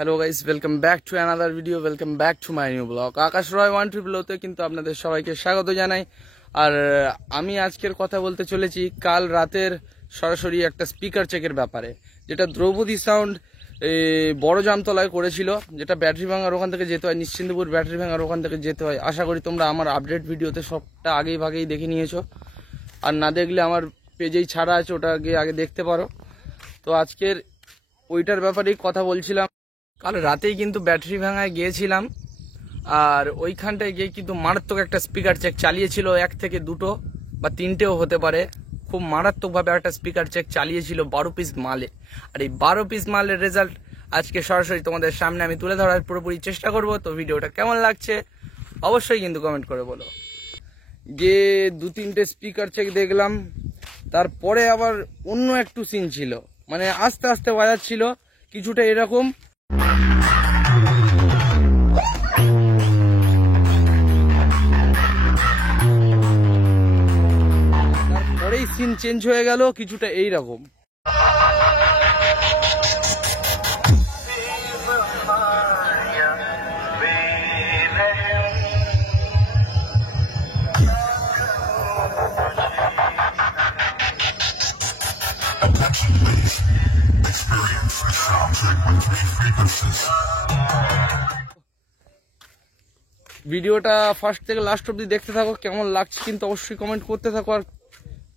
Hello guys, welcome back to another video, welcome back to my new blog. Akash Roy 100তে কিন্তু আপনাদের সবাইকে স্বাগত জানাই। আর আমি আজকের কথা বলতে চলেছি কাল রাতের সরাসরি একটা স্পিকার চেকের ব্যাপারে, যেটা দ্রৌপদী সাউন্ড বড় জামতলায় করেছিল, যেটা ব্যাটারি ভাঙার ওখান থেকে যেতে হয়, নিশ্চিন্তপুর ব্যাটারি ভাঙার ওখান থেকে যেতে হয়। আশা করি তোমরা আমার আপডেট ভিডিওতে সবটা আগেই ভাগেই দেখে নিয়েছো, আর না দেখলে আমার পেজেই ছাড়া আছে, ওটা আগে দেখতে পারো। তো আজকের ওইটার ব্যাপারেই কথা বলছিলাম। কাল রাতেই কিন্তু ব্যাটারি ভাঙায় গিয়েছিলাম, আর ওইখানটায় গিয়ে কিন্তু মারাত্মক একটা স্পিকার চেক চালিয়েছিল। 1 থেকে 2 বা 3টেও হতে পারে। খুব মারাত্মকভাবে একটা স্পিকার চেক চালিয়েছিল 12 পিস মালে। আর এই 12 পিস মালের রেজাল্ট আজকে সরাসরি তোমাদের সামনে আমি তুলে ধরার পুরোপুরি চেষ্টা করব। তো ভিডিওটা কেমন লাগছে অবশ্যই কিন্তু কমেন্ট করে বলো। গিয়ে 2-3টে স্পিকার চেক দেখলাম, তারপরে আবার অন্য একটু সিন ছিল, মানে আস্তে আস্তে বাজাচ্ছিল কিছুটা এরকম। তারপরেই সিন চেঞ্জ হয়ে গেল কিছুটা এইরকম। ভিডিওটা ফার্স্ট থেকে লাস্ট অব্দি দেখতে থাকো, কেমন লাগছে কিন্তু অবশ্যই কমেন্ট করতে থাকো। আর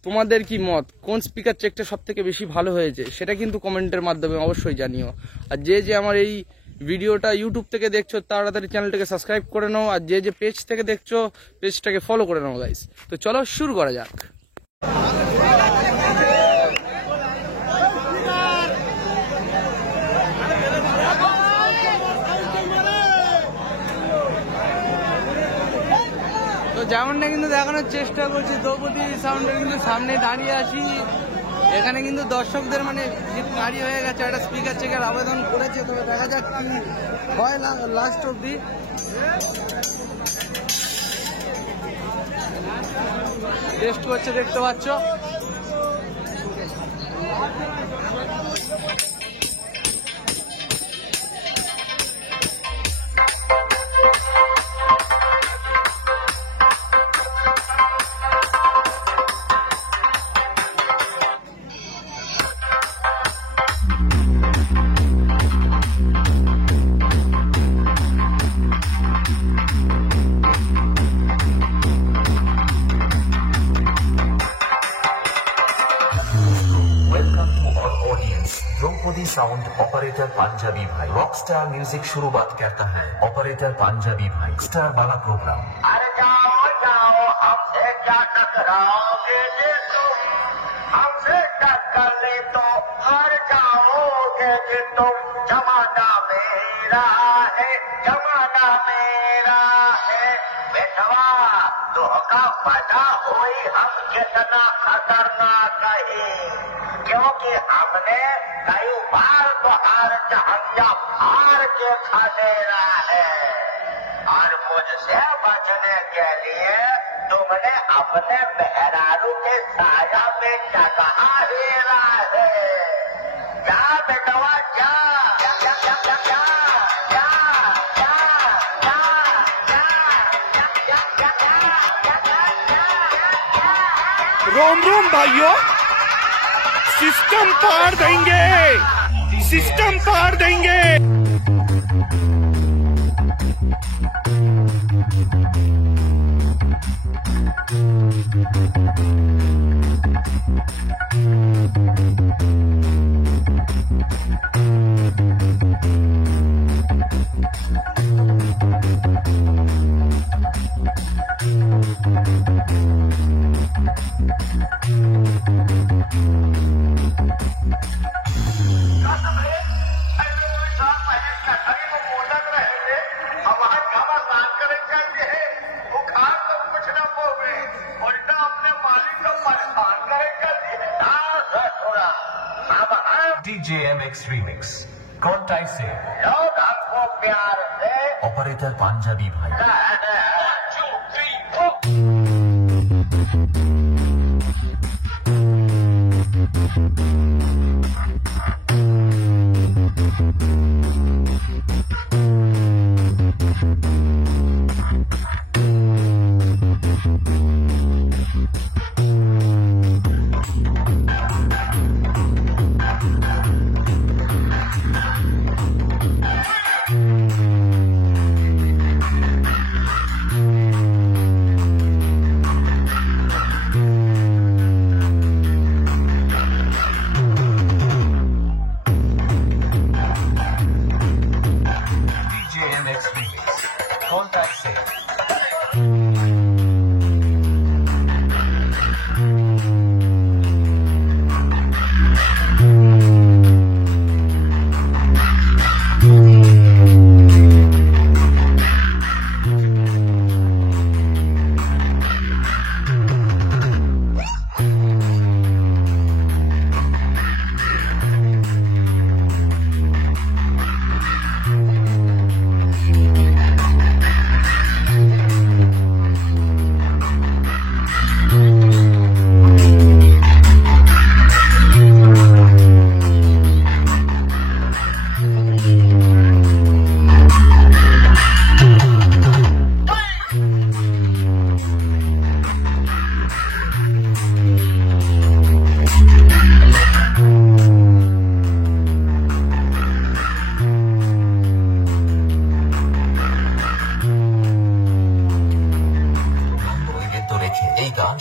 তোমাদের কি মত, কোন স্পিকার চেকটা সব থেকে বেশি ভালো হয়েছে সেটা কিন্তু কমেন্টের মাধ্যমে অবশ্যই জানিও। আর যে আমার এই ভিডিওটা ইউটিউব থেকে দেখছো তাড়াতাড়ি চ্যানেলটাকে সাবস্ক্রাইব করে নাও, আর যে পেজ থেকে দেখছো পেজটাকে ফলো করে নাও গাইস। তো চলো শুরু করা যাক। যেমনটা কিন্তু দেখানোর চেষ্টা করছি, দ্রৌপদী সাউন্ডের কিন্তু সামনে দাঁড়িয়ে আছি। এখানে কিন্তু দর্শকদের মানে গাড়ি হয়ে গেছে, একটা স্পিকার চেকের আবেদন করেছে। তবে দেখা যাক কি হয় লাস্ট অব্দি। টেস্ট করছে, দেখতে পাচ্ছ। द्रौपदी साउंड ऑपरेटर पंजाबी भाई रॉकस्टार म्यूजिक शुरुआत करता है। ऑपरेटर पंजाबी भाई स्टार वाला प्रोग्राम। अरे जाओ जाओ हमसे क्या टकराओगे जे तुम, हमसे टक्कर ले तो हार जाओगे जे तुम। जमाना मेरा है, जमाना मेरा है बेटवा, धोखा पैदा हुई हम कितना खतरनाक है, क्योंकि हमने कई बार तो हार जहन्या हार के खदेड़ा है। और मुझसे बचने के लिए तुमने अपने मेहरारू के साया में जगह हेरा है। क्या बेटवा क्या क्या क्या क्या क्या क्या क्या रोम रोम भाइयों, सिस्टम पार देंगे, सिस्टम पार देंगे। DJMX Remix कौनटाई से लोग आपको प्यार से ऑपरेटर पंजाबी भाई।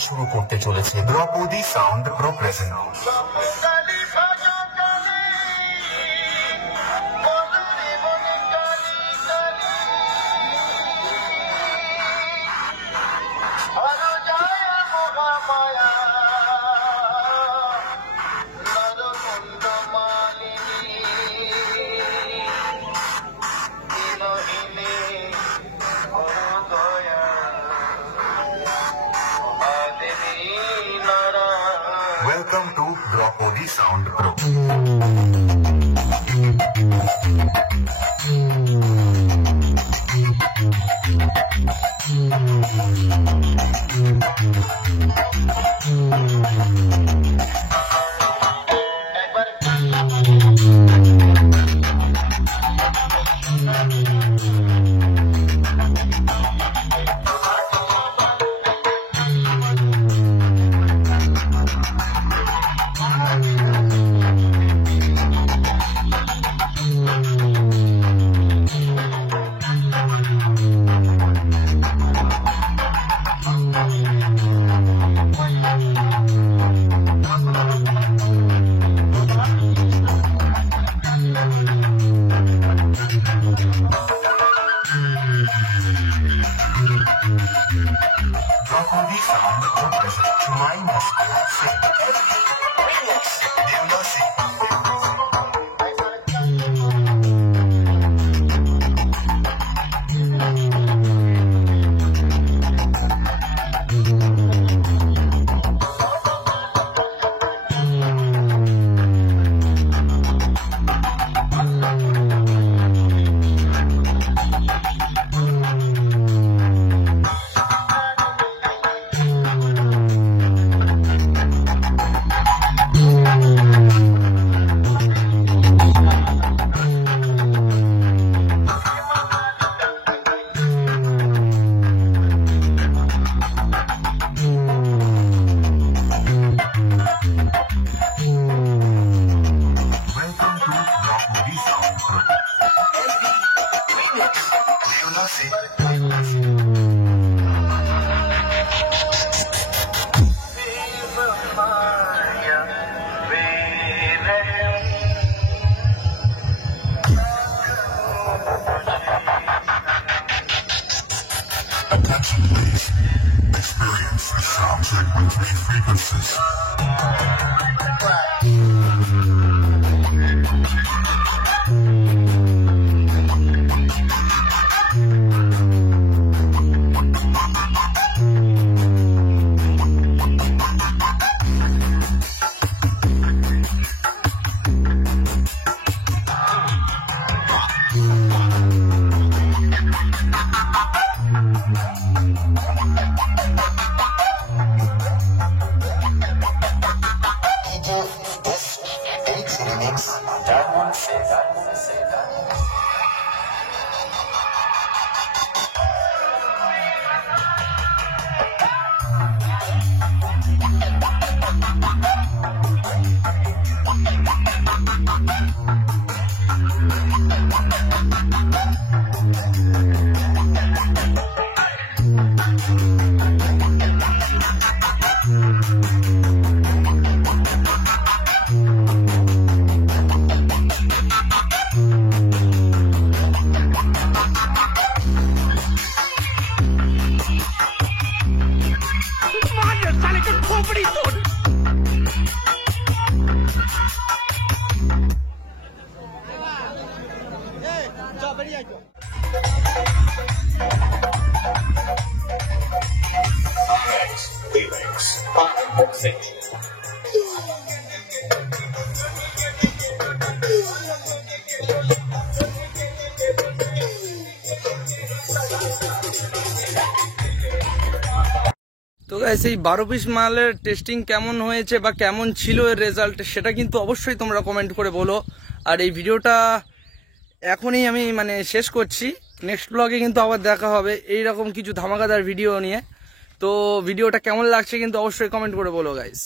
শুরু করতে চলেছে Draupadi sound pro present. Welcome to Draupadi Sound Pro. Draupadi Sound Pro present My Moscow Sing Remix Devdasi. Attention please. Experience the soundtrack with 3 frequencies. তো গাইস এই 12 পিস মালের টেস্টিং কেমন হয়েছে বা কেমন ছিল এর রেজাল্ট সেটা কিন্তু অবশ্যই তোমরা কমেন্ট করে বলো। আর এই ভিডিওটা এখনই আমি মানে শেষ করছি, নেক্সট ব্লগে কিন্তু আবার দেখা হবে এইরকম কিছু ধামাকাদার ভিডিও নিয়ে। তো ভিডিওটা কেমন লাগছে কিন্তু অবশ্যই কমেন্ট করে বলো গাইস।